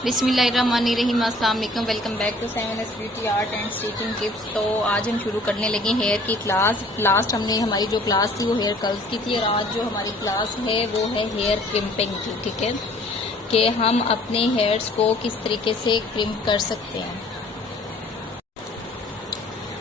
बिस्मिल्लाहिर्रहमानिर्रहीम, अस्सलाम वालेकुम। Welcome back to 7S beauty art and stitching tips. तो आज हम शुरू करने लगे हेयर की क्लास। लास्ट हमने हमारी जो क्लास थी वो हेयर कर्ल्स की थी, और आज जो हमारी क्लास है वो है हेयर क्रिम्पिंग की। ठीक है, कि हम अपने हेयर्स को किस तरीके से क्रिम्प कर सकते हैं।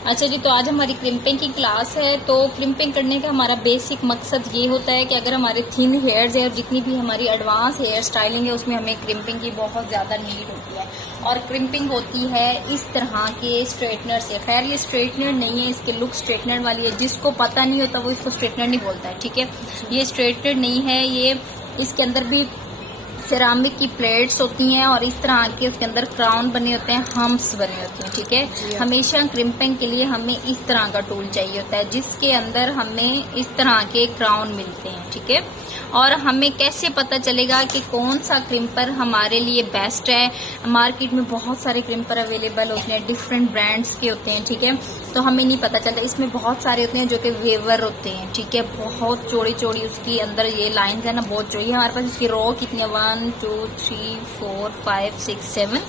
अच्छा जी, तो आज हमारी क्रिम्पिंग की क्लास है। तो क्रिम्पिंग करने का हमारा बेसिक मकसद ये होता है कि अगर हमारे थिन हेयर्स है और जितनी भी हमारी एडवांस हेयर स्टाइलिंग है उसमें हमें क्रिम्पिंग की बहुत ज़्यादा नीड होती है। और क्रिम्पिंग होती है इस तरह के स्ट्रेटनर से। खैर ये स्ट्रेटनर नहीं है, इसके लुक स्ट्रेटनर वाली है। जिसको पता नहीं होता वो इसको स्ट्रेटनर नहीं बोलता है। ठीक है, ये स्ट्रेटनर नहीं है, ये इसके अंदर भी सिरामिक की प्लेट्स होती हैं और इस तरह के उसके अंदर क्राउन बने होते हैं, हम्प्स बने होते हैं। ठीक है, हमेशा क्रिम्पिंग के लिए हमें इस तरह का टूल चाहिए होता है जिसके अंदर हमें इस तरह के क्राउन मिलते हैं। ठीक है, और हमें कैसे पता चलेगा कि कौन सा क्रिम्पर हमारे लिए बेस्ट है। मार्केट में बहुत सारे क्रिम्पर अवेलेबल होते हैं, डिफरेंट ब्रांड्स के होते हैं। ठीक है, तो हमें नहीं पता चलता। इसमें बहुत सारे होते हैं जो कि वेवर होते हैं। ठीक है, बहुत चौड़ी चौड़ी उसकी अंदर ये लाइंस है ना, बहुत चौड़ी है। हमारे पास इसकी रो कितनी है, 1 2 3 4 5 6 7,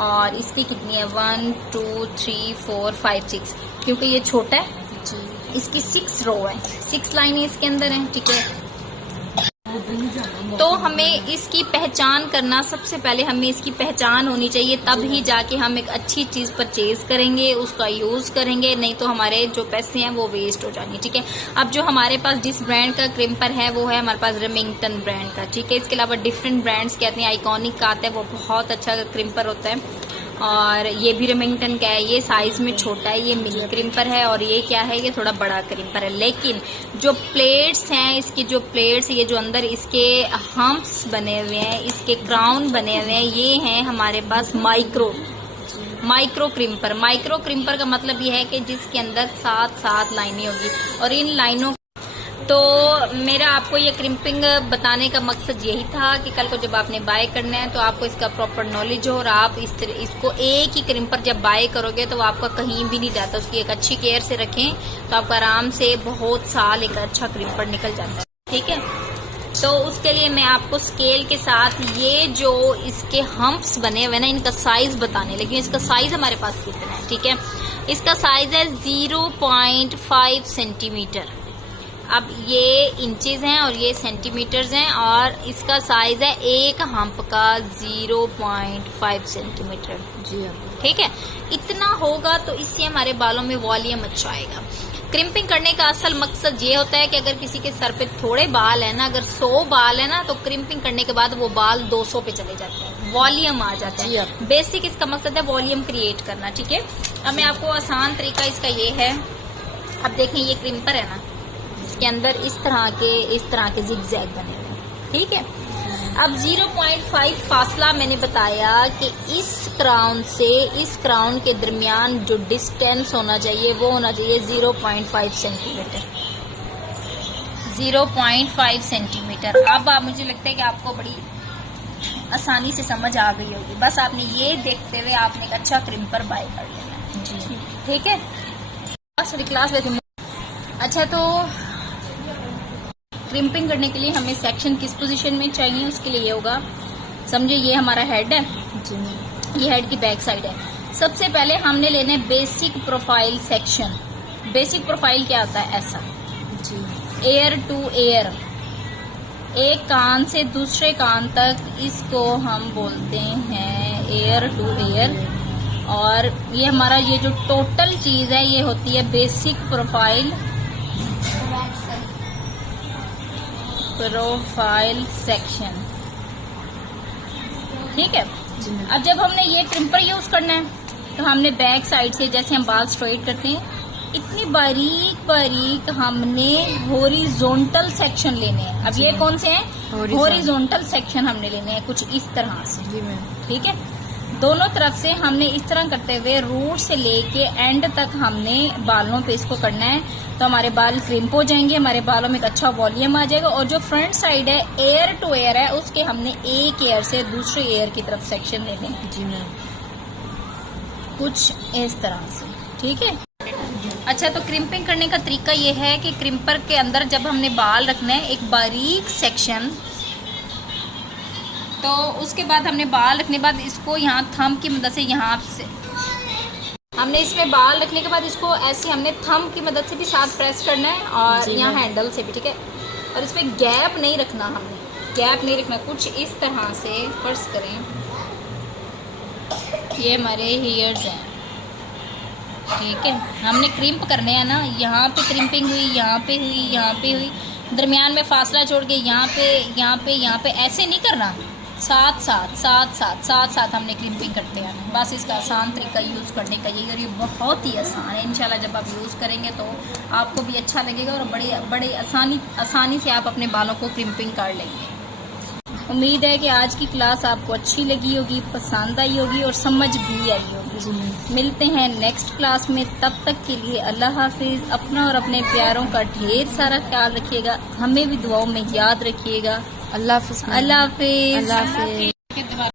और इसकी कितनी है 1 2 3 4 5 6, क्योंकि ये छोटा है जी। इसकी 6 रो है, 6 लाइनें इसके अंदर हैं। ठीक है, तो हमें इसकी पहचान करना, सबसे पहले हमें इसकी पहचान होनी चाहिए, तब ही जाके हम एक अच्छी चीज परचेज करेंगे, उसका यूज करेंगे। नहीं तो हमारे जो पैसे हैं वो वेस्ट हो जाएंगे। ठीक है, अब जो हमारे पास जिस ब्रांड का क्रिम्पर है वो है हमारे पास रेमिंगटन ब्रांड का। ठीक है, इसके अलावा डिफरेंट ब्रांड्स के आते हैं, आइकॉनिक का आता है, वो बहुत अच्छा क्रिम्पर होता है। और ये भी रेमिंगटन का है, ये साइज में छोटा है, ये मिनी क्रिम्पर है। और ये क्या है, ये थोड़ा बड़ा क्रिम्पर है। लेकिन जो प्लेट्स हैं, इसकी जो प्लेट्स, ये जो अंदर इसके हम्प्स बने हुए हैं, इसके क्राउन बने हुए हैं, ये हैं हमारे पास माइक्रो क्रिम्पर। माइक्रो क्रिम्पर का मतलब ये है कि जिसके अंदर 7 लाइनें होगी, और इन लाइनों तो मेरा आपको ये क्रिम्पिंग बताने का मकसद यही था कि कल को जब आपने बाय करना है तो आपको इसका प्रॉपर नॉलेज हो, और आप इसको एक ही क्रिम्पर जब बाय करोगे तो वो आपका कहीं भी नहीं जाता। उसकी एक अच्छी केयर से रखें तो आपका आराम से बहुत साल एक अच्छा क्रिम्पर निकल जाता है। ठीक है, तो उसके लिए मैं आपको स्केल के साथ ये जो इसके हम्प्स बने हुए ना, इनका साइज बताने लगी। इसका साइज हमारे पास कितना है। ठीक है, इसका साइज है 0.5 सेंटीमीटर। अब ये इंचेस हैं और ये सेंटीमीटर्स हैं, और इसका साइज है एक हम्प का 0.5 सेंटीमीटर जी। ठीक है, इतना होगा तो इससे हमारे बालों में वॉल्यूम अच्छा आएगा। क्रिम्पिंग करने का असल मकसद ये होता है कि अगर किसी के सर पे थोड़े बाल है ना, अगर 100 बाल है ना, तो क्रिम्पिंग करने के बाद वो बाल 200 पे चले जाते हैं, वॉल्यूम आ जाता है। बेसिक इसका मकसद है वॉल्यूम क्रिएट करना। ठीक है, अब मैं आपको आसान तरीका इसका ये है, अब देखें ये क्रिम्पर है ना, इसके अंदर इस तरह के जिगजैग बने हुए हैं। ठीक है, अब 0.5 फासला मैंने बताया कि इस क्राउन से इस क्राउन के दरमियान जो डिस्टेंस होना चाहिए वो होना चाहिए 0.5 सेंटीमीटर। 0.5 सेंटीमीटर। अब आप, मुझे लगता है कि आपको बड़ी आसानी से समझ आ गई होगी। बस आपने ये देखते हुए आपने एक अच्छा क्रिम्पर बाय कर लेना जी। ठीक है, क्लास वैसे अच्छा। तो क्रिम्पिंग करने के लिए हमें सेक्शन किस पोजीशन में चाहिए, उसके लिए ये होगा, समझे ये हमारा हेड है जी, ये हेड की बैक साइड है। सबसे पहले हमने लेना है basic profile section. Basic profile क्या होता है, ऐसा जी, एयर टू एयर, एक कान से दूसरे कान तक, इसको हम बोलते हैं एयर टू एयर। और ये हमारा ये जो टोटल चीज है ये होती है बेसिक प्रोफाइल सेक्शन। ठीक है, अब जब हमने ये क्रिम्पर यूज करना है तो हमने बैक साइड से, जैसे हम बाल स्ट्रेट करते हैं, इतनी बारीक बारीक हमने हॉरिजॉन्टल सेक्शन लेने हैं। अब ये कौन से हैं, हॉरिजॉन्टल सेक्शन हमने लेने हैं कुछ इस तरह से। ठीक है, दोनों तरफ से हमने इस तरह करते हुए रूट से लेके एंड तक हमने बालों पे इसको करना है, तो हमारे बाल क्रिम्प हो जाएंगे, हमारे बालों में एक अच्छा वॉल्यूम आ जाएगा। और जो फ्रंट साइड है एयर टू एयर है, उसके हमने एक एयर से दूसरे एयर की तरफ सेक्शन लेने हैं जी मैम, कुछ इस तरह से। ठीक है, अच्छा, तो क्रिम्पिंग करने का तरीका ये है कि क्रिम्पर के अंदर जब हमने बाल रखना है, एक बारीक सेक्शन तो उसके बाद हमने बाल रखने के बाद इसको यहाँ थंब की मदद से यहाँ से हमने इसमें बाल रखने के बाद इसको ऐसे हमने थंब की मदद से भी साथ प्रेस करना है और यहाँ हैंडल से भी, ठीक है। और इसमें गैप नहीं रखना, हमने गैप नहीं रखना, कुछ इस तरह से फर्श करें। ये हमारे हेयर्स हैं, ठीक है। हमने क्रिम्प करने हैं ना, यहाँ पे क्रिम्पिंग हुई, यहाँ पे हुई, यहाँ पे हुई, दरमियान में फासला छोड़ के यहाँ पे यहाँ पे यहाँ पे, ऐसे नहीं करना, साथ साथ हमने क्रिम्पिंग करते हैं। बस इसका आसान तरीका यूज़ करने का यही, और ये बहुत ही आसान है। इंशाल्लाह जब आप यूज़ करेंगे तो आपको भी अच्छा लगेगा और बड़े आसानी से आप अपने बालों को क्रिम्पिंग कर लेंगे। उम्मीद है कि आज की क्लास आपको अच्छी लगी होगी, पसंद आई होगी और समझ भी आई होगी। मिलते हैं नेक्स्ट क्लास में, तब तक के लिए अल्लाह हाफिज़। अपना और अपने प्यारों का ढेर सारा ख्याल रखिएगा, हमें भी दुआओं में याद रखिएगा। अल्लाह हाफिज़। अल्लाह हाफिज़।